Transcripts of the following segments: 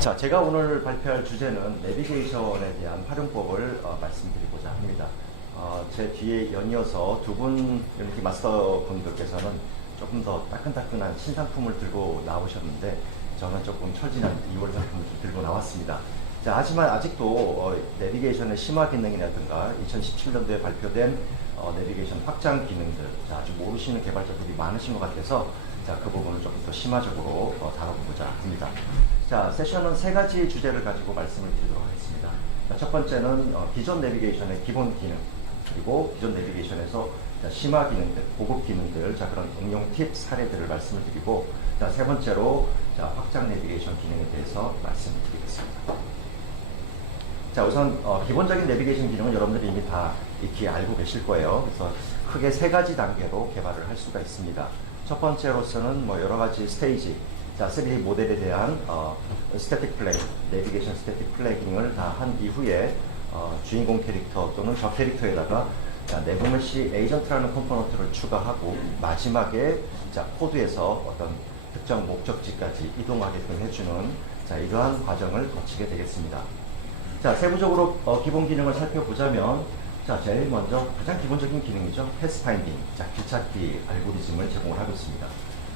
자, 제가 오늘 발표할 주제는 내비게이션에 대한 활용법을 어, 말씀드리고자 합니다. 어, 제 뒤에 연이어서 두 분 이렇게 마스터 분들께서는 조금 더 따끈따끈한 신상품을 들고 나오셨는데 저는 조금 철진한 2월 상품을 좀 들고 나왔습니다. 자, 하지만 아직도 어, 내비게이션의 심화 기능이라든가 2017년도에 발표된 어, 내비게이션 확장 기능들 자, 아직 모르시는 개발자들이 많으신 것 같아서 자, 그 부분을 조금 더 심화적으로 어, 다뤄보고자 합니다. 자, 세션은 세 가지 주제를 가지고 말씀을 드리도록 하겠습니다. 자, 첫 번째는 어, 기존 내비게이션의 기본 기능, 그리고 기존 내비게이션에서 자, 심화 기능들, 고급 기능들, 자, 그런 응용 팁 사례들을 말씀을 드리고, 자, 세 번째로 자, 확장 내비게이션 기능에 대해서 말씀을 드리겠습니다. 자, 우선 어, 기본적인 내비게이션 기능은 여러분들이 이미 다 익히 알고 계실 거예요. 그래서 크게 세 가지 단계로 개발을 할 수가 있습니다. 첫 번째로서는 뭐 여러 가지 스테이지, 자, 3D 모델에 대한 어, 스태틱 플래그, 내비게이션 스태틱 플래깅을 다 한 이후에 어, 주인공 캐릭터 또는 저 캐릭터에다가 자, 내부 메시 에이전트라는 컴포넌트를 추가하고 마지막에 자, 코드에서 어떤 특정 목적지까지 이동하게끔 해주는 자, 이러한 과정을 거치게 되겠습니다. 자, 세부적으로 어, 기본 기능을 살펴보자면, 자, 제일 먼저 가장 기본적인 기능이죠. 패스파인딩, 자, 길찾기 알고리즘을 제공을 하고 있습니다.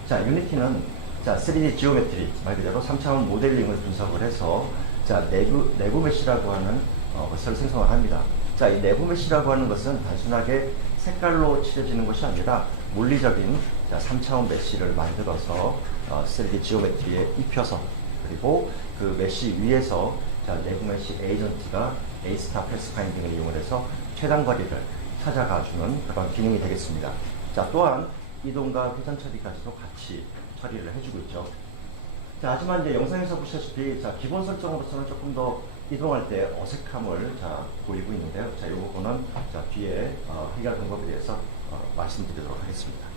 자, 유니티는 자, 3D 지오메트리, 말 그대로 3차원 모델링을 분석을 해서, 자, 내부, 내부 메시라고 하는 어, 것을 생성을 합니다. 자, 이 내부 메시라고 하는 것은 단순하게 색깔로 칠해지는 것이 아니라 물리적인 자, 3차원 메시를 만들어서 어, 3D 지오메트리에 입혀서 그리고 그 메시 위에서 자, 내부 메시 에이전트가 에이스타 패스파인딩을 이용해서 최단 거리를 찾아가주는 그런 기능이 되겠습니다. 자, 또한 이동과 회전 처리까지도 같이 처리를 해주고 있죠. 자, 하지만 이제 영상에서 보시다시피 자, 기본 설정으로서는 조금 더 이동할 때 어색함을 자, 보이고 있는데요. 자, 이 부분은 자, 뒤에 어, 해결 방법에 대해서 어, 말씀드리도록 하겠습니다.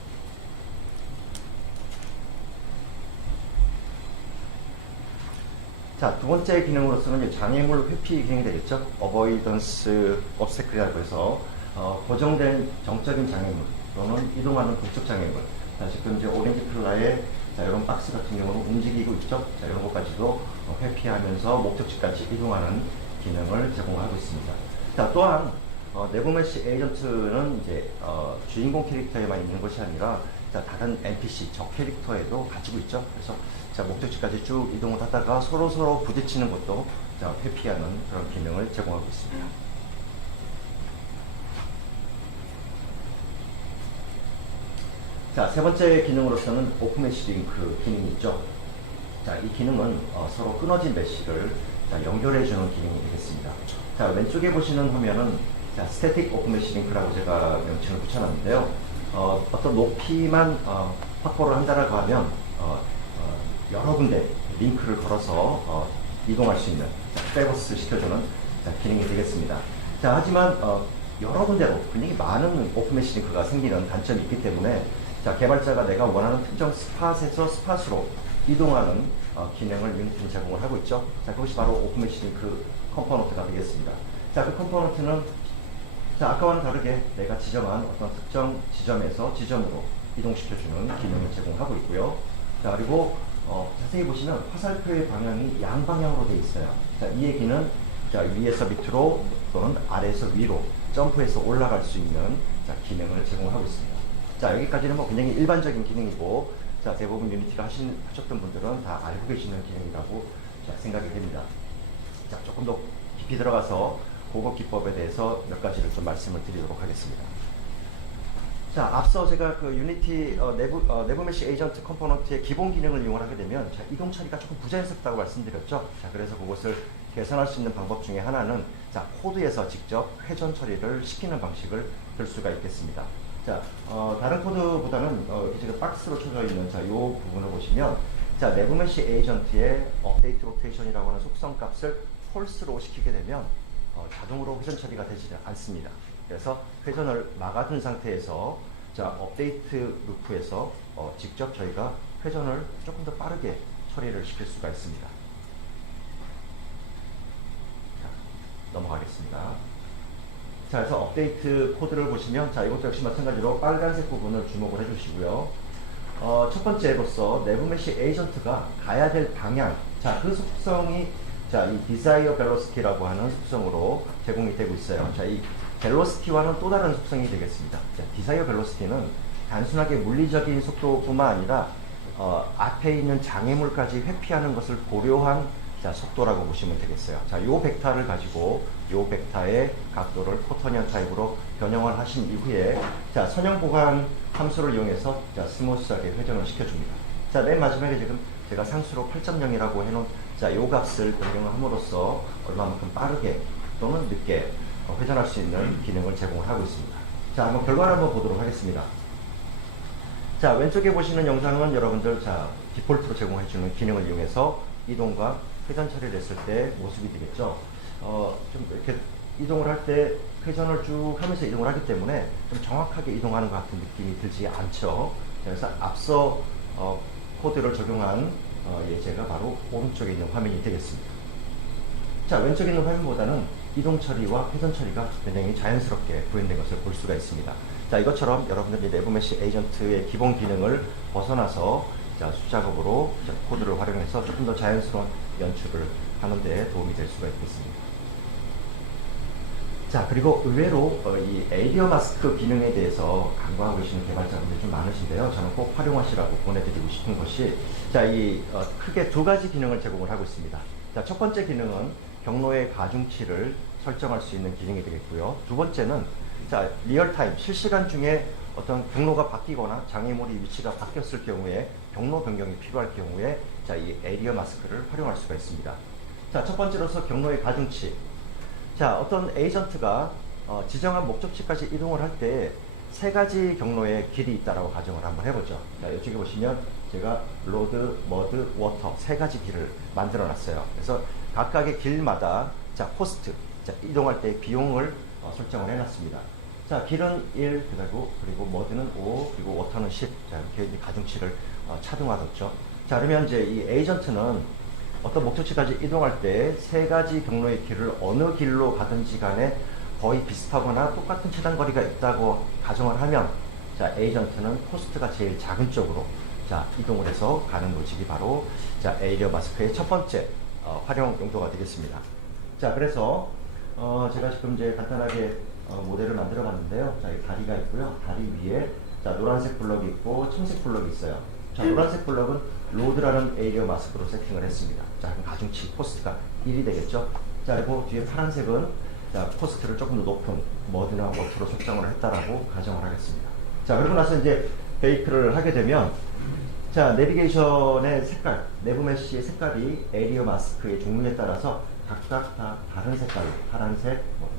자, 두 번째 기능으로서는 장애물 회피 기능이 되겠죠. 어버이던스 obstacle이라고 해서 어, 고정된 정적인 장애물 또는 이동하는 북적 장애물. 자, 지금 이제 오렌지 플라의 자, 이런 박스 같은 경우는 움직이고 있죠. 자, 이런 것까지도 어, 회피하면서 목적지까지 이동하는 기능을 제공하고 있습니다. 자, 또한 어, 네버메시 에이전트는 이제 어, 주인공 캐릭터에만 있는 것이 아니라 자, 다른 NPC, 적 캐릭터에도 가지고 있죠. 그래서 자, 목적지까지 쭉 이동을 하다가 서로 서로 부딪히는 것도 자, 회피하는 그런 기능을 제공하고 있습니다. 자, 세 번째 기능으로서는 오픈 메시 링크 기능이 있죠. 자, 이 기능은 어, 서로 끊어진 메시를 자, 연결해주는 기능이 되겠습니다. 자, 왼쪽에 보시는 화면은 자, 스태틱 오픈 메시 링크라고 제가 명칭을 붙여놨는데요. 어, 어떤 높이만 어, 확보를 한다라고 하면 어, 어, 여러 군데 링크를 걸어서 어, 이동할 수 있는 페버스 시켜주는 자, 기능이 되겠습니다. 자, 하지만 어, 여러 군데로 굉장히 많은 오픈 메시 링크가 생기는 단점이 있기 때문에 자, 개발자가 내가 원하는 특정 스팟에서 스팟으로 이동하는 어, 기능을 유니티는 제공을 하고 있죠. 자, 그것이 바로 오픈 메시 링크 컴포넌트가 되겠습니다. 자, 그 컴포넌트는 자, 아까와는 다르게 내가 지정한 어떤 특정 지점에서 지점으로 이동시켜주는 기능을 제공하고 있고요. 자, 그리고 어, 자세히 보시면 화살표의 방향이 양방향으로 되어 있어요. 자, 이 얘기는 자, 위에서 밑으로 또는 아래에서 위로 점프해서 올라갈 수 있는 자, 기능을 제공하고 있습니다. 자, 여기까지는 뭐 굉장히 일반적인 기능이고, 자, 대부분 유니티를 하신, 하셨던 분들은 다 알고 계시는 기능이라고 자, 생각이 됩니다. 자, 조금 더 깊이 들어가서 고급 기법에 대해서 몇 가지를 좀 말씀을 드리도록 하겠습니다. 자, 앞서 제가 그 유니티 어, 내부, 어, 내부 메시 에이전트 컴포넌트의 기본 기능을 이용하게 되면 자, 이동 처리가 조금 부자연스럽다고 말씀드렸죠. 자, 그래서 그것을 개선할 수 있는 방법 중에 하나는 자, 코드에서 직접 회전 처리를 시키는 방식을 들 수가 있겠습니다. 자, 어, 다른 코드보다는 어, 지금 박스로 쳐져 있는 자, 이 부분을 보시면 자, 내부 메시 에이전트의 업데이트 로테이션이라고 하는 속성 값을 폴스로 시키게 되면 어, 자동으로 회전 처리가 되지 않습니다. 그래서 회전을 막아둔 상태에서 자 업데이트 루프에서 어, 직접 저희가 회전을 조금 더 빠르게 처리를 시킬 수가 있습니다. 자, 넘어가겠습니다. 자, 그래서 업데이트 코드를 보시면 자 이것도 역시 마찬가지로 빨간색 부분을 주목을 해주시고요. 어, 첫 번째로서 내부 메시 에이전트가 가야 될 방향. 자, 그 속성이 자, 이 디자이어 벨로시티라고 하는 속성으로 제공이 되고 있어요. 자, 이 벨로시티와는 또 다른 속성이 되겠습니다. 자, 디자이어 벨로시티는 단순하게 물리적인 속도뿐만 아니라 어, 앞에 있는 장애물까지 회피하는 것을 고려한 자, 속도라고 보시면 되겠어요. 자, 요 벡터를 가지고 요 벡터의 각도를 코터니언 타입으로 변형을 하신 이후에 자, 선형 보관 함수를 이용해서 자, 스무스하게 회전을 시켜줍니다. 자, 맨 마지막에 지금 제가 상수로 8.0이라고 해놓은 자, 요 값을 변경을 함으로써 얼마만큼 빠르게 또는 늦게 어, 회전할 수 있는 기능을 제공을 하고 있습니다. 자, 한번 결과를 한번 보도록 하겠습니다. 자, 왼쪽에 보시는 영상은 여러분들 자, 디폴트로 제공해주는 기능을 이용해서 이동과 회전 처리를 했을 때 모습이 되겠죠. 어, 좀 이렇게 이동을 할 때 회전을 쭉 하면서 이동을 하기 때문에 좀 정확하게 이동하는 것 같은 느낌이 들지 않죠. 그래서 앞서 어, 코드를 적용한 어, 예제가 바로 오른쪽에 있는 화면이 되겠습니다. 자, 왼쪽에 있는 화면보다는 이동 처리와 회전 처리가 굉장히 자연스럽게 구현된 것을 볼 수가 있습니다. 자, 이것처럼 여러분들이 내부 메시 에이전트의 기본 기능을 벗어나서 자, 수작업으로 자, 코드를 활용해서 조금 더 자연스러운 연출을 하는 데 도움이 될 수가 있겠습니다. 자, 그리고 의외로 어, 이 에이디어 마스크 기능에 대해서 간과하고 계시는 개발자분들이 좀 많으신데요. 저는 꼭 활용하시라고 보내드리고 싶은 것이 자, 이 어, 크게 두 가지 기능을 제공을 하고 있습니다. 자, 첫 번째 기능은 경로의 가중치를 설정할 수 있는 기능이 되겠고요. 두 번째는 자, 리얼타임, 실시간 중에 어떤 경로가 바뀌거나 장애물이 위치가 바뀌었을 경우에 경로 변경이 필요할 경우에 자, 이 에리어 마스크를 활용할 수가 있습니다. 자, 첫 번째로서 경로의 가중치. 자, 어떤 에이전트가 어, 지정한 목적지까지 이동을 할 때 세 가지 경로의 길이 있다라고 가정을 한번 해보죠. 자, 이쪽에 보시면 제가 로드, 머드, 워터 세 가지 길을 만들어 놨어요. 그래서 각각의 길마다 자, 코스트, 자, 이동할 때 비용을 어, 설정을 해놨습니다. 자, 길은 1, 그리고, 그리고 머드는 5, 그리고 워터는 10. 자, 이렇게 이제 가중치를 어, 차등화뒀죠. 자, 그러면 이제 이 에이전트는 어떤 목적지까지 이동할 때 세 가지 경로의 길을 어느 길로 가든지 간에 거의 비슷하거나 똑같은 최단 거리가 있다고 가정을 하면 자, 에이전트는 코스트가 제일 작은 쪽으로 자, 이동을 해서 가는 노직이 바로 자, 에이리어 마스크의 첫 번째 어, 활용 용도가 되겠습니다. 자, 그래서 어, 제가 지금 이제 간단하게 어, 모델을 만들어 봤는데요. 자, 이 다리가 있고요. 다리 위에 자, 노란색 블럭이 있고 청색 블럭이 있어요. 자, 노란색 블럭은 로드라는 에이리어 마스크로 세팅을 했습니다. 자, 그럼 가중치 코스트가 1이 되겠죠. 자, 그리고 뒤에 파란색은 자, 코스트를 조금 더 높은 머드나 워터로 설정을 했다라고 가정을 하겠습니다. 자, 그러고 나서 이제 베이크를 하게 되면 자, 내비게이션의 색깔, 내부 메시의 색깔이 에리어 마스크의 종류에 따라서 각각 다 다른 색깔로 파란색, 뭐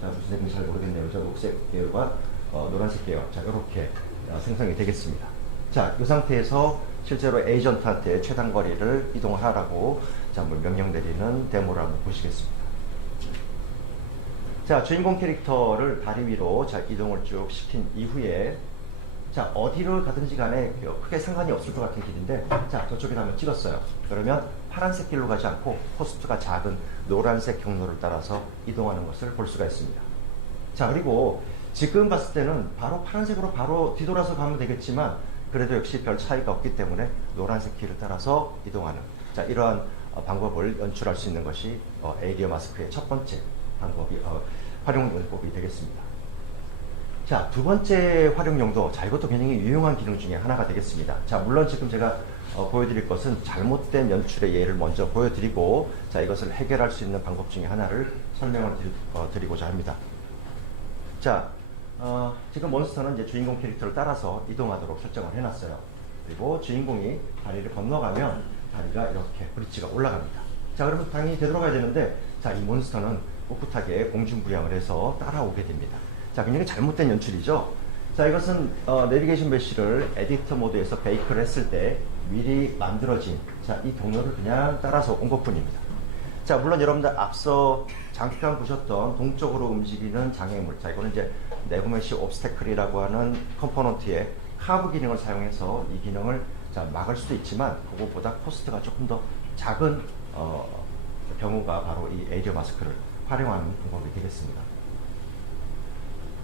무슨 색인지 잘 모르겠네요. 저 녹색 계열과 어, 노란색 계열. 자, 이렇게 어, 생성이 되겠습니다. 자, 이 상태에서 실제로 에이전트한테 최단 거리를 이동하라고 자, 뭐 명령 내리는 데모를 한번 보시겠습니다. 자, 주인공 캐릭터를 다리 위로 자, 이동을 쭉 시킨 이후에 자, 어디로 가든지 간에 크게 상관이 없을 것 같은 길인데 자, 저쪽에 한번 찍었어요. 그러면 파란색 길로 가지 않고 코스트가 작은 노란색 경로를 따라서 이동하는 것을 볼 수가 있습니다. 자, 그리고 지금 봤을 때는 바로 파란색으로 바로 뒤돌아서 가면 되겠지만 그래도 역시 별 차이가 없기 때문에 노란색 길을 따라서 이동하는 자, 이러한 어, 방법을 연출할 수 있는 것이 어, 에이리어 마스크의 첫 번째 방법이 어, 활용 용법이 되겠습니다. 자, 두 번째 활용 용도. 자, 이것도 굉장히 유용한 기능 중에 하나가 되겠습니다. 자, 물론 지금 제가 어, 보여드릴 것은 잘못된 연출의 예를 먼저 보여드리고, 자, 이것을 해결할 수 있는 방법 중에 하나를 설명을 드리, 어, 드리고자 합니다. 자, 어, 지금 몬스터는 이제 주인공 캐릭터를 따라서 이동하도록 설정을 해놨어요. 그리고 주인공이 다리를 건너가면 다리가 이렇게 브릿지가 올라갑니다. 자, 그러면 당연히 되돌아가야 되는데, 자, 이 몬스터는 꿋꿋하게 공중부양을 해서 따라오게 됩니다. 자, 굉장히 잘못된 연출이죠. 자, 이것은 어, 내비게이션 메시를 에디터 모드에서 베이크를 했을 때 미리 만들어진 자, 이 경로를 그냥 따라서 온 것뿐입니다. 자, 물론 여러분들 앞서 잠깐 보셨던 동쪽으로 움직이는 장애물. 자, 이거는 이제 내부 메시 옵스테클이라고 하는 컴포넌트의 카브 기능을 사용해서 이 기능을 자, 막을 수도 있지만 그것보다 코스트가 조금 더 작은 어, 경우가 바로 이 에이저 마스크를 활용하는 방법이 되겠습니다.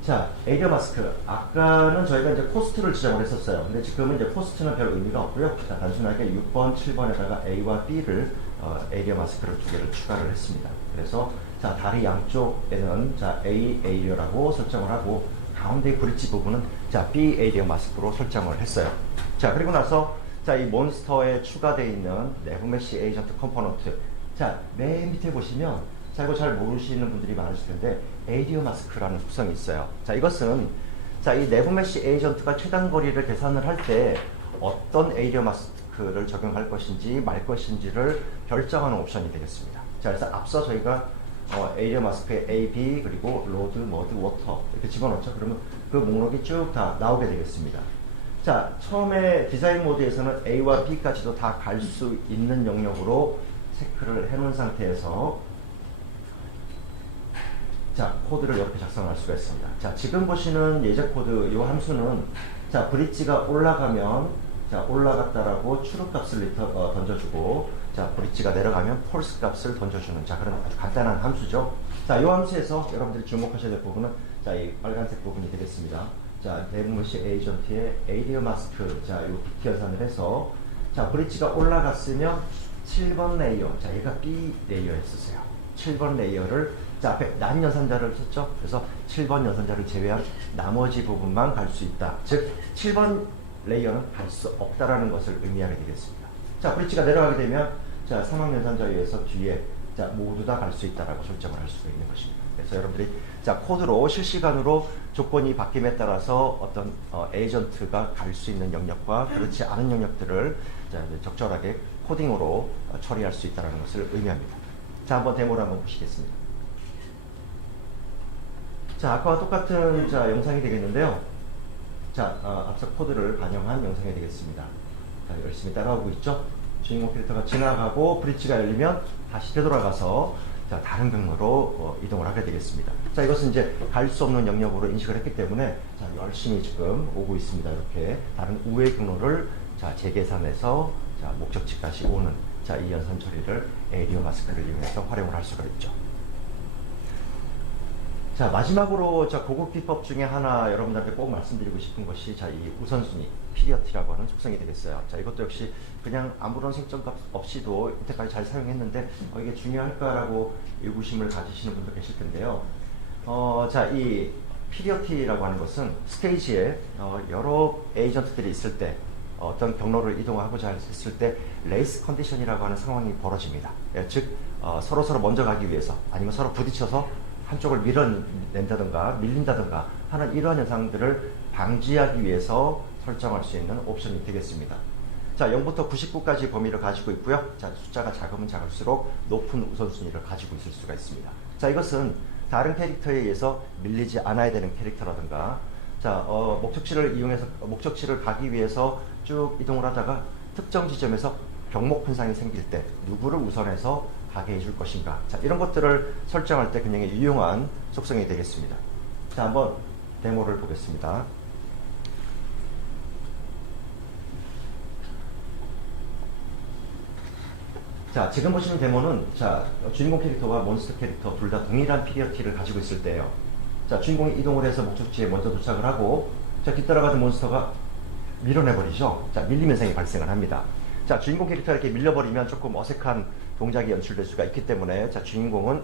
자, 에이디어 마스크. 아까는 저희가 이제 코스트를 지정을 했었어요. 근데 지금은 이제 코스트는 별 의미가 없고요. 자, 단순하게 6번, 7번에다가 A와 B를 어, 에이디어 마스크를 두 개를 추가를 했습니다. 그래서 자, 다리 양쪽에는 자, A 에이디어라고 설정을 하고 가운데 브릿지 부분은 자, B 에이디어 마스크로 설정을 했어요. 자, 그리고 나서 자, 이 몬스터에 추가되어 있는 네브메시 에이전트 컴포넌트. 자, 맨 밑에 보시면 자, 이거 잘 모르시는 분들이 많으실 텐데 에이디어 마스크라는 속성이 있어요. 자, 이것은 자, 이 네브메시 에이전트가 최단 거리를 계산을 할 때 어떤 에이디어 마스크를 적용할 것인지 말 것인지를 결정하는 옵션이 되겠습니다. 자, 그래서 앞서 저희가 어, 에이디어 마스크에 A, B 그리고 로드, 머드, 워터 이렇게 집어넣죠. 그러면 그 목록이 쭉 다 나오게 되겠습니다. 자, 처음에 디자인 모드에서는 A와 B까지도 다 갈 수 있는 영역으로 체크를 해놓은 상태에서 자, 코드를 이렇게 작성할 수가 있습니다. 자, 지금 보시는 예제 코드 이 함수는 자, 브릿지가 올라가면 자, 올라갔다라고 추루 값을 리터, 어, 던져주고 자, 브릿지가 내려가면 폴스 값을 던져주는 자, 그런 아주 간단한 함수죠. 자, 이 함수에서 여러분들이 주목하셔야 될 부분은 자, 이 빨간색 부분이 되겠습니다. 자, 네브무시 에이전트의 에이디어 마스크 자, 요 비트 연산을 해서 자, 브릿지가 올라갔으면 7번 레이어 자, 얘가 B 레이어에 쓰세요. 7번 레이어를 자, 앞에 난 연산자를 썼죠. 그래서 7번 연산자를 제외한 나머지 부분만 갈 수 있다. 즉, 7번 레이어는 갈 수 없다라는 것을 의미하게 되겠습니다. 자, 브릿지가 내려가게 되면 자, 사망 연산자에 의해서 뒤에 자, 모두 다 갈 수 있다라고 설정을 할 수가 있는 것입니다. 그래서 여러분들이 자, 코드로 실시간으로 조건이 바뀜에 따라서 어떤 어, 에이전트가 갈 수 있는 영역과 그렇지 않은 영역들을 자, 이제 적절하게 코딩으로 어, 처리할 수 있다는 것을 의미합니다. 자, 한번 데모를 한번 보시겠습니다. 자, 아까와 똑같은 자, 영상이 되겠는데요. 자, 어, 앞서 코드를 반영한 영상이 되겠습니다. 자, 열심히 따라오고 있죠? 주인공 캐릭터가 지나가고 브릿지가 열리면 다시 되돌아가서 자, 다른 경로로 어, 이동을 하게 되겠습니다. 자, 이것은 이제 갈 수 없는 영역으로 인식을 했기 때문에 자, 열심히 지금 오고 있습니다. 이렇게 다른 우회 경로를 자, 재계산해서 자, 목적지까지 오는 자, 이 연산 처리를 에이디어 마스크를 이용해서 활용을 할 수가 있죠. 자 마지막으로 자 고급 기법 중에 하나 여러분들한테 꼭 말씀드리고 싶은 것이 자 이 우선순위 피리어티라고 하는 속성이 되겠어요. 자 이것도 역시 그냥 아무런 생점값 없이도 이때까지 잘 사용했는데 어, 이게 중요할까라고 의구심을 가지시는 분도 계실 텐데요. 어 자이 피리어티라고 하는 것은 스테이지에 어, 여러 에이전트들이 있을 때 어떤 경로를 이동하고자 했을 때 레이스 컨디션이라고 하는 상황이 벌어집니다. 예, 즉 어, 서로 서로 먼저 가기 위해서 아니면 서로 부딪혀서 한쪽을 밀어낸다든가 밀린다든가 하는 이러한 현상들을 방지하기 위해서 설정할 수 있는 옵션이 되겠습니다. 자, 0부터 99까지 범위를 가지고 있고요. 자, 숫자가 작으면 작을수록 높은 우선순위를 가지고 있을 수가 있습니다. 자, 이것은 다른 캐릭터에 의해서 밀리지 않아야 되는 캐릭터라든가 자, 어, 목적지를 이용해서 목적지를 가기 위해서 쭉 이동을 하다가 특정 지점에서 병목 현상이 생길 때 누구를 우선해서 가게 해줄 것인가. 자, 이런 것들을 설정할 때 굉장히 유용한 속성이 되겠습니다. 자, 한번 데모를 보겠습니다. 자, 지금 보시는 데모는 자, 주인공 캐릭터와 몬스터 캐릭터 둘 다 동일한 피리어티를 가지고 있을 때예요. 자, 주인공이 이동을 해서 목적지에 먼저 도착을 하고 자, 뒤따라가는 몬스터가 밀어내버리죠. 자, 밀림 현상이 발생을 합니다. 자, 주인공 캐릭터 이렇게 밀려버리면 조금 어색한 동작이 연출될 수가 있기 때문에 자, 주인공은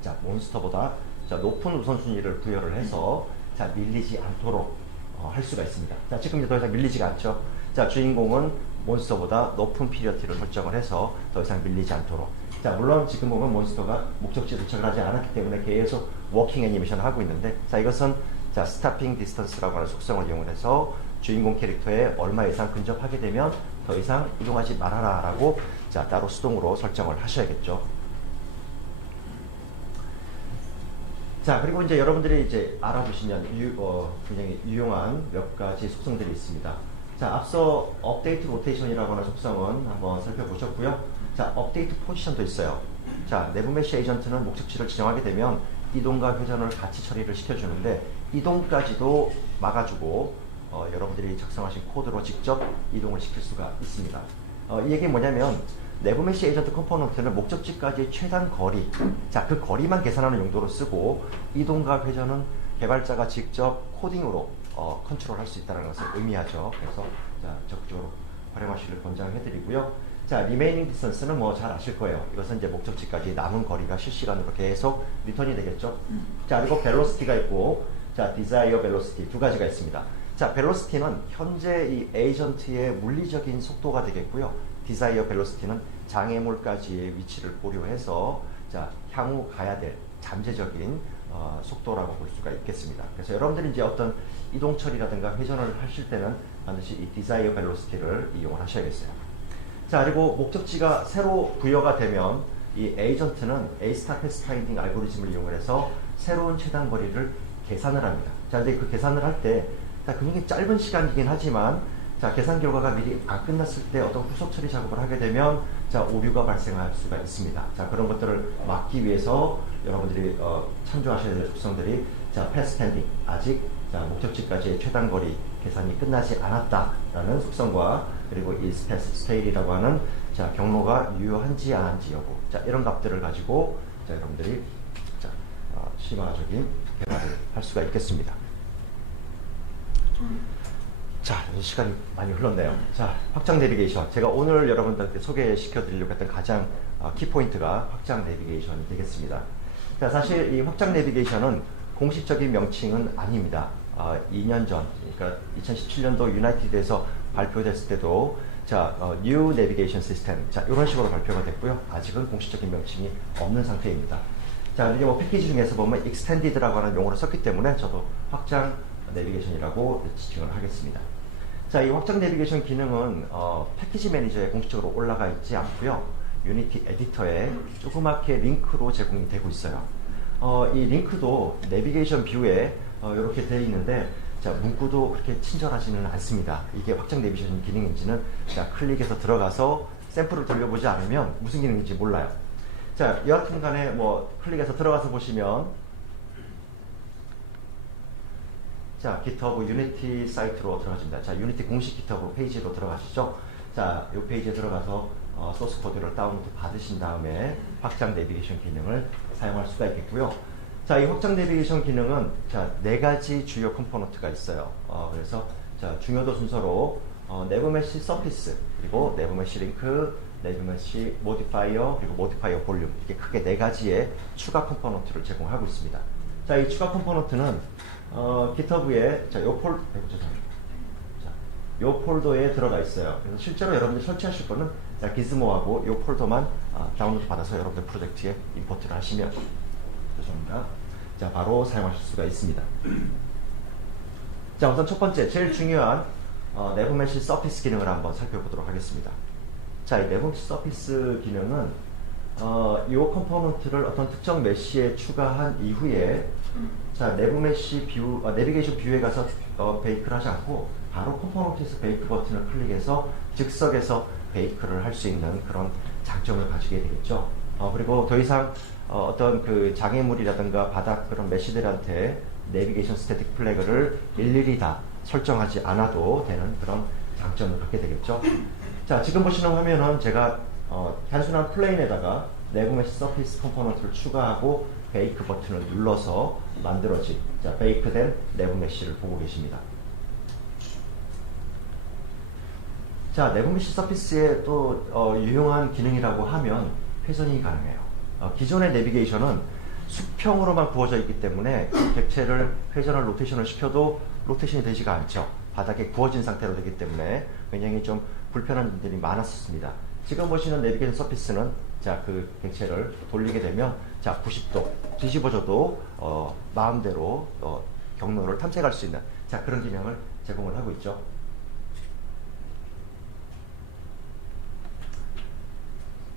자, 몬스터보다 자, 높은 우선순위를 부여를 해서 자, 밀리지 않도록 어, 할 수가 있습니다. 자, 지금 이제 더 이상 밀리지가 않죠. 자, 주인공은 몬스터보다 높은 피리어티를 설정을 해서 더 이상 밀리지 않도록. 자, 물론 지금 보면 몬스터가 목적지에 도착을 하지 않았기 때문에 계속 워킹 애니메이션을 하고 있는데, 자, 이것은 자, 스타핑 디스턴스라고 하는 속성을 이용을 해서 주인공 캐릭터에 얼마 이상 근접하게 되면 더 이상 이동하지 말아라 라고 자, 따로 수동으로 설정을 하셔야겠죠. 자, 그리고 이제 여러분들이 이제 알아보시면 유, 어, 굉장히 유용한 몇 가지 속성들이 있습니다. 자, 앞서 업데이트 로테이션이라고 하는 속성은 한번 살펴보셨고요. 자, 업데이트 포지션도 있어요. 자, 내부 메시 에이전트는 목적지를 지정하게 되면 이동과 회전을 같이 처리를 시켜주는데 이동까지도 막아주고 어, 여러분들이 작성하신 코드로 직접 이동을 시킬 수가 있습니다. 어, 이 얘기는 뭐냐면 내부 메시 에이전트 컴포넌트는 목적지까지 최단 거리, 자 그 거리만 계산하는 용도로 쓰고 이동과 회전은 개발자가 직접 코딩으로 어, 컨트롤할 수 있다는 것을 의미하죠. 그래서 자, 적극적으로 활용하시길 권장해드리고요. 자, 리메이닝 디스턴스는 뭐 잘 아실 거예요. 이것은 이제 목적지까지 남은 거리가 실시간으로 계속 리턴이 되겠죠. 자, 그리고 벨로시티가 있고, 자, 디자이어 벨로시티 두 가지가 있습니다. 자, 벨로시티는 현재 이 에이전트의 물리적인 속도가 되겠고요. 디자이어 벨로시티는 장애물까지의 위치를 고려해서 자, 향후 가야 될 잠재적인 어, 속도라고 볼 수가 있겠습니다. 그래서 여러분들이 이제 어떤 이동 처리라든가 회전을 하실 때는 반드시 이 디자이어 벨로시티를 이용을 하셔야겠어요. 자, 그리고 목적지가 새로 부여가 되면 이 에이전트는 A-스타 패스 파인딩 알고리즘을 이용해서 새로운 최단 거리를 계산을 합니다. 자, 근데 그 계산을 할 때, 자, 굉장히 짧은 시간이긴 하지만, 자, 계산 결과가 미리 안 끝났을 때 어떤 후속 처리 작업을 하게 되면, 자, 오류가 발생할 수가 있습니다. 자, 그런 것들을 막기 위해서 여러분들이 어, 참조하셔야 될 속성들이, 자, 패스 펜딩, 아직 자, 목적지까지의 최단 거리 계산이 끝나지 않았다라는 속성과 그리고 이 스페이스 스테일이라고 하는 자, 경로가 유효한지 안 한지 여부 자, 이런 값들을 가지고 자, 여러분들이 자, 어, 심화적인 개발을 할 수가 있겠습니다. 자, 시간이 많이 흘렀네요. 자, 확장 내비게이션. 제가 오늘 여러분들께 소개시켜 드리려고 했던 가장 어, 키포인트가 확장 내비게이션이 되겠습니다. 자, 사실 이 확장 내비게이션은 공식적인 명칭은 아닙니다. 어, 2년 전, 그러니까 2017년도 유나이티드에서 발표됐을 때도 자, 어, New Navigation System. 자, 이런 식으로 발표가 됐고요. 아직은 공식적인 명칭이 없는 상태입니다. 자, 이제 뭐 패키지 중에서 보면 Extended라고 하는 용어를 썼기 때문에 저도 확장 내비게이션이라고 지칭을 하겠습니다. 자, 이 확장 내비게이션 기능은 어, 패키지 매니저에 공식적으로 올라가 있지 않고요. 유니티 에디터에 조그맣게 링크로 제공이 되고 있어요. 어, 이 링크도 내비게이션 뷰에 어, 이렇게 되어 있는데 자, 문구도 그렇게 친절하지는 않습니다. 이게 확장 내비게이션 기능인지는 자, 클릭해서 들어가서 샘플을 돌려보지 않으면 무슨 기능인지 몰라요. 자, 여하튼 간에 뭐 클릭해서 들어가서 보시면 자, GitHub 유니티 사이트로 들어가십니다. 자, 유니티 공식 GitHub 페이지로 들어가시죠. 자, 이 페이지에 들어가서 어, 소스 코드를 다운로드 받으신 다음에 확장 내비게이션 기능을 사용할 수가 있겠고요. 자, 이 확장 내비게이션 기능은 자, 네 가지 주요 컴포넌트가 있어요. 어, 그래서 자, 중요도 순서로 어, 내부 메시 서피스, 그리고 내부 메시 링크, 내부 메시 모디파이어, 그리고 모디파이어 볼륨 이렇게 크게 네 가지의 추가 컴포넌트를 제공하고 있습니다. 자, 이 추가 컴포넌트는 어, GitHub에 자, 요 폴, 죄송합니다. 자, 요 폴더에 들어가 있어요. 그래서 실제로 여러분들 설치하실 거는 자, 기즈모하고 요 폴더만 아, 다운로드 받아서 여러분들 프로젝트에 임포트를 하시면 죄송합니다. 자, 바로 사용하실 수가 있습니다. 자, 우선 첫 번째, 제일 중요한 어, 내부 메시 서피스 기능을 한번 살펴보도록 하겠습니다. 자, 이 내부 메시 서피스 기능은 어, 이 컴포넌트를 어떤 특정 메시에 추가한 이후에 자, 내부 메시 뷰, 어, 내비게이션 뷰에 가서 어, 베이크를 하지 않고 바로 컴포넌트에서 베이크 버튼을 클릭해서 즉석에서 베이크를 할 수 있는 그런 장점을 가지게 되겠죠. 어, 그리고 더 이상 어, 어떤 그 장애물이라든가 바닥 그런 메시들한테 내비게이션 스태틱 플래그를 일일이 다 설정하지 않아도 되는 그런 장점을 갖게 되겠죠. 자, 지금 보시는 화면은 제가 어, 단순한 플레인에다가 내부 메시 서피스 컴포넌트를 추가하고 베이크 버튼을 눌러서 만들어진 자, 베이크된 내부 메시를 보고 계십니다. 자, 내부 메시 서피스의 또 어, 유용한 기능이라고 하면 회전이 가능해요. 어, 기존의 내비게이션은 수평으로만 구워져 있기 때문에 그 객체를 회전을 로테이션을 시켜도 로테이션이 되지가 않죠. 바닥에 구워진 상태로 되기 때문에 굉장히 좀 불편한 일들이 많았었습니다. 지금 보시는 내비게이션 서피스는 자, 그 객체를 돌리게 되면 자, 90도 뒤집어져도 어, 마음대로 어, 경로를 탐색할 수 있는 자, 그런 기능을 제공을 하고 있죠.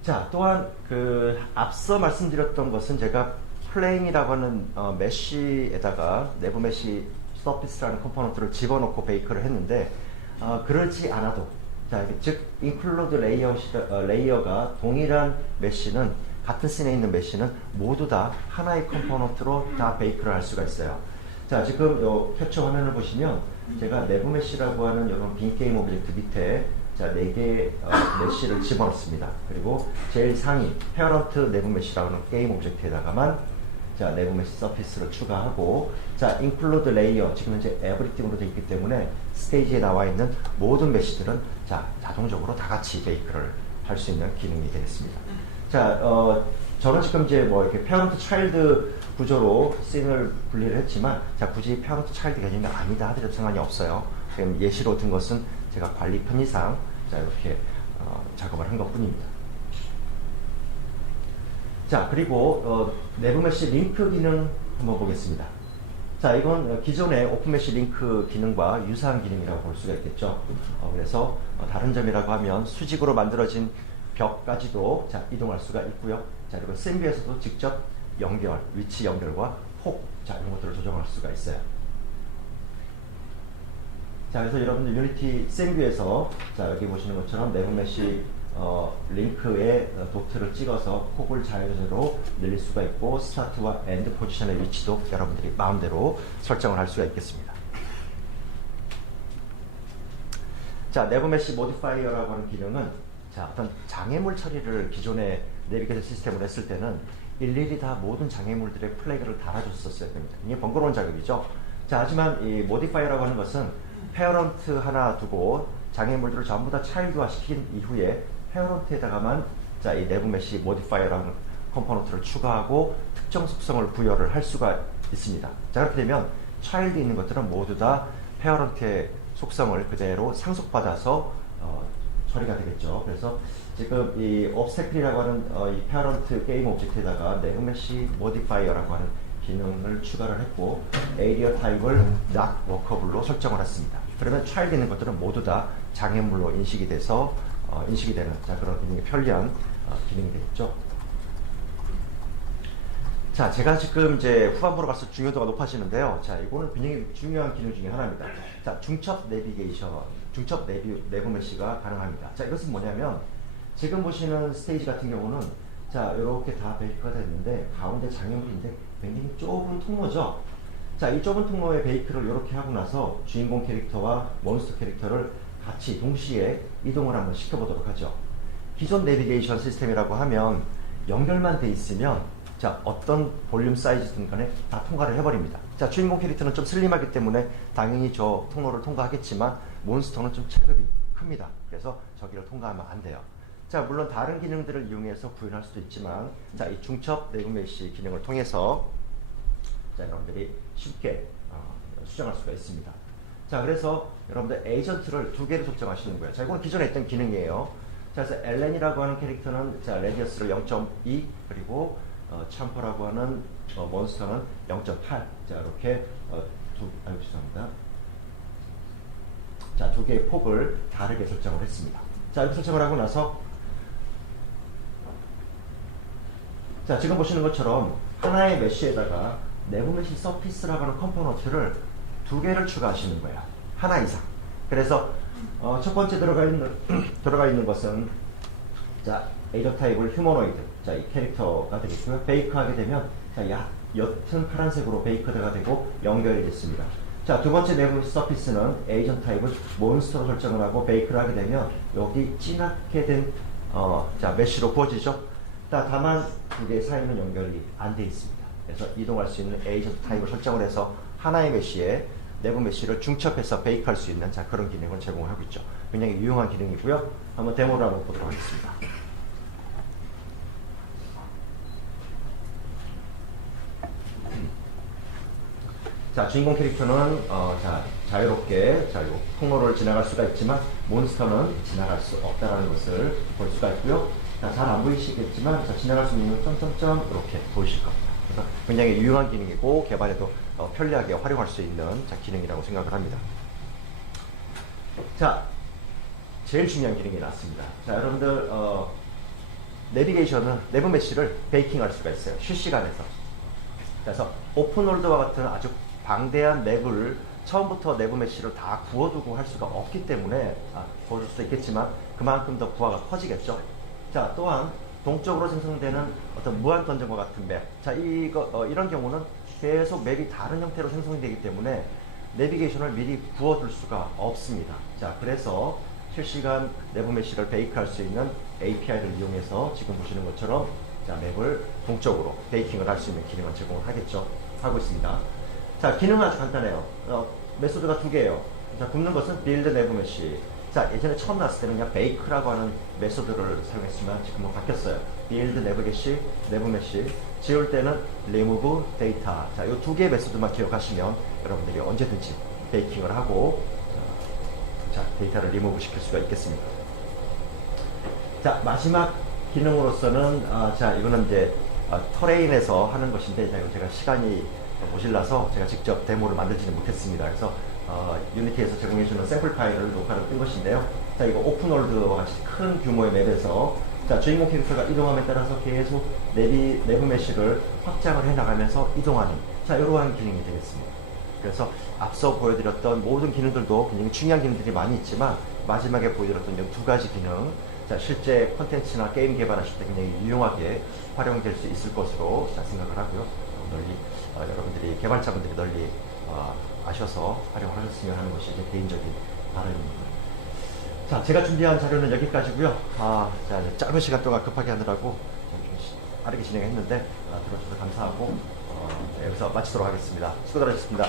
자, 또한 그 앞서 말씀드렸던 것은 제가 플레인이라고 하는 어, 메쉬에다가 내부 메쉬 서피스라는 컴포넌트를 집어넣고 베이크를 했는데 어, 그러지 않아도 자, 즉 인클루드 레이어 어, 레이어가 동일한 메쉬는 같은 씬에 있는 메쉬는 모두 다 하나의 컴포넌트로 다 베이크를 할 수가 있어요. 자, 지금 요 캡처 화면을 보시면 제가 내부 메쉬라고 하는 이런 빈 게임 오브젝트 밑에 자, 네 개의 어, 메쉬를 집어넣습니다. 그리고 제일 상위 페어런트 내부 메쉬라고 하는 게임 오브젝트에다가만 자, 내부 메시 서피스를 추가하고 자, include 지금 현재 everything으로 되어 있기 때문에 스테이지에 나와 있는 모든 메시들은 자, 자동적으로 다 같이 베이크를 할 수 있는 기능이 되겠습니다. 자, 어, 저는 지금 이제 뭐 이렇게 페어런트 차일드 구조로 씬을 분리를 했지만 자, 굳이 페어런트 차일드 개념이 아니다 하더라도 상관이 없어요. 예시로 든 것은 제가 관리 편의상 자, 이렇게 어, 작업을 한 것 뿐입니다. 자, 그리고 어, 내부 메시 링크 기능 한번 보겠습니다. 자, 이건 어, 기존의 오픈 메시 링크 기능과 유사한 기능이라고 볼 수가 있겠죠. 어, 그래서 어, 다른 점이라고 하면 수직으로 만들어진 벽까지도 자, 이동할 수가 있고요. 자, 그리고 샌비에서도 직접 연결, 위치 연결과 폭, 자, 이런 것들을 조정할 수가 있어요. 자, 그래서 여러분들 유니티 샌뷰에서 자, 여기 보시는 것처럼 내부 메시 어, 링크에 어, 도트를 찍어서 폭을 자유자재로 늘릴 수가 있고 스타트와 엔드 포지션의 위치도 여러분들이 마음대로 설정을 할 수가 있겠습니다. 자, 내부 메시 모디파이어라고 하는 기능은 자, 어떤 장애물 처리를 기존의 내비게이션 시스템으로 했을 때는 일일이 다 모든 장애물들의 플래그를 달아줬었어야 됩니다. 이게 번거로운 작업이죠. 자, 하지만 이 모디파이어라고 하는 것은 페어런트 하나 두고 장애물들을 전부 다 차일드화 시킨 이후에 페어런트에다가만 자, 이 내부 메시 모디파이어라는 컴포넌트를 추가하고 특정 속성을 부여를 할 수가 있습니다. 자, 그렇게 되면 차일드 있는 것들은 모두 다 페어런트의 속성을 그대로 상속받아서 어, 처리가 되겠죠. 그래서 지금 이 obstacle이라고 하는 어, 이 페어런트 게임 오브젝트에다가 내부 메시 모디파이어라고 하는 기능을 추가를 했고 에이리어 타입을 not workable로 설정을 했습니다. 그러면 차일드 있는 것들은 모두 다 장애물로 인식이 돼서 어, 인식이 되는 자, 그런 기능이 편리한 어, 기능이 되겠죠. 자, 제가 지금 이제 후반부로 가서 중요도가 높아지는데요. 자, 이거는 굉장히 중요한 기능 중에 하나입니다. 자, 중첩 내비게이션, 중첩 내비, 내부 메시가 가능합니다. 자, 이것은 뭐냐면, 지금 보시는 스테이지 같은 경우는, 자, 이렇게 다 베이크가 됐는데, 가운데 장애물인데 굉장히 좁은 통로죠. 자, 이 좁은 통로에 베이크를 이렇게 하고 나서 주인공 캐릭터와 몬스터 캐릭터를 같이 동시에 이동을 한번 시켜보도록 하죠. 기존 내비게이션 시스템이라고 하면 연결만 돼 있으면 자 어떤 볼륨 사이즈든 간에 다 통과를 해버립니다. 자 주인공 캐릭터는 좀 슬림하기 때문에 당연히 저 통로를 통과하겠지만 몬스터는 좀 체급이 큽니다. 그래서 저기를 통과하면 안 돼요. 자 물론 다른 기능들을 이용해서 구현할 수도 있지만 자이 중첩 내부 메시 기능을 통해서 자 여러분들이 쉽게 어, 수정할 수가 있습니다. 자 그래서 여러분들 에이전트를 두 개를 설정하시는 거예요. 자 이건 기존에 했던 기능이에요. 자 그래서 엘렌이라고 하는 캐릭터는 자 레디어스를 0.2 그리고 어, 참퍼라고 하는 어, 몬스터는 0.8. 자 이렇게 어, 두 아유 죄송합니다. 자 두 개의 폭을 다르게 설정을 했습니다. 자 이렇게 설정을 하고 나서 자 지금 보시는 것처럼 하나의 메쉬에다가 내부 메쉬 서피스라고 하는 컴포넌트를 두 개를 추가하시는 거예요. 하나 이상. 그래서 어, 첫 번째 들어가 있는 들어가 있는 것은 자 에이저 타입을 휴머노이드 자이 캐릭터가 되겠고요. 베이크하게 되면 자 야, 옅은 파란색으로 베이크드가 되고 연결이 됐습니다. 자 두 번째 내부 서피스는 에이전 타입을 몬스터로 설정을 하고 베이크를 하게 되면 여기 진하게 된 어, 자 메쉬로 부어지죠. 자, 다만 두 개 사이는 연결이 안 돼 있습니다. 그래서 이동할 수 있는 에이전 타입을 설정을 해서 하나의 메쉬에 내부 메쉬를 중첩해서 베이크할 수 있는 자 그런 기능을 제공을 하고 있죠. 굉장히 유용한 기능이고요. 한번 데모를 한번 보도록 하겠습니다. 자 주인공 캐릭터는 어, 자 자유롭게 자 요 통로를 지나갈 수가 있지만 몬스터는 지나갈 수 없다라는 것을 볼 수가 있고요. 자잘 안 보이시겠지만 자 지나갈 수 있는 점점점 이렇게 보이실 겁니다. 그래서 굉장히 유용한 기능이고 개발에도 어, 편리하게 활용할 수 있는 자, 기능이라고 생각을 합니다. 자 제일 중요한 기능이 나왔습니다. 자 여러분들 어, 내비게이션은 내부 메시를 베이킹할 수가 있어요. 실시간에서. 그래서 오픈월드와 같은 아주 방대한 맵을 처음부터 내부 메시를 다 구워두고 할 수가 없기 때문에 아, 구워줄 수 있겠지만 그만큼 더 부하가 커지겠죠. 자 또한 동적으로 생성되는 어떤 무한 던전과 같은 맵. 자 이거 어, 이런 경우는 계속 맵이 다른 형태로 생성이 되기 때문에 내비게이션을 미리 구워둘 수가 없습니다. 자 그래서 실시간 내부 메시를 베이크할 수 있는 API를 이용해서 지금 보시는 것처럼 자, 맵을 동적으로 베이킹을 할 수 있는 기능을 제공을 하겠죠. 하고 있습니다. 자, 기능은 아주 간단해요. 어, 메소드가 두 개예요. 자, 굽는 것은 빌드 네브 메시. 자, 예전에 처음 나왔을 때는 그냥 베이크라고 하는 메소드를 사용했지만 지금은 바뀌었어요. 빌드 네브 게시, 네브 메시. 지울 때는 리무브 데이터. 자, 이 두 개의 메소드만 기억하시면 여러분들이 언제든지 베이킹을 하고 어, 자, 데이터를 리무브 시킬 수가 있겠습니다. 자 마지막 기능으로서는 아, 자 이거는 이제 아, 터레인에서 하는 것인데 자, 제가 시간이 모질라서 제가 직접 데모를 만들지는 못했습니다. 그래서 어, 유니티에서 제공해주는 샘플 파일을 녹화를 뜬 것인데요. 자 이거 오픈월드와 같이 큰 규모의 맵에서 자 주인공 캐릭터가 이동함에 따라서 계속 내비 내부 메시를 확장을 해 나가면서 이동하는 자 이러한 기능이 되겠습니다. 그래서 앞서 보여드렸던 모든 기능들도 굉장히 중요한 기능들이 많이 있지만 마지막에 보여드렸던 이 두 가지 기능 자, 실제 콘텐츠나 게임 개발하실 때 굉장히 유용하게 활용될 수 있을 것으로 자, 생각을 하고요. 널리 어, 여러분들이 개발자분들이 널리 어, 아셔서 활용하셨으면 하는 것이 제 개인적인 바람입니다. 자, 제가 준비한 자료는 여기까지고요. 아, 자, 이제 짧은 시간 동안 급하게 하느라고 좀 시- 빠르게 진행했는데 아, 들어주셔서 감사하고 어, 여기서 마치도록 하겠습니다. 수고 많으셨습니다.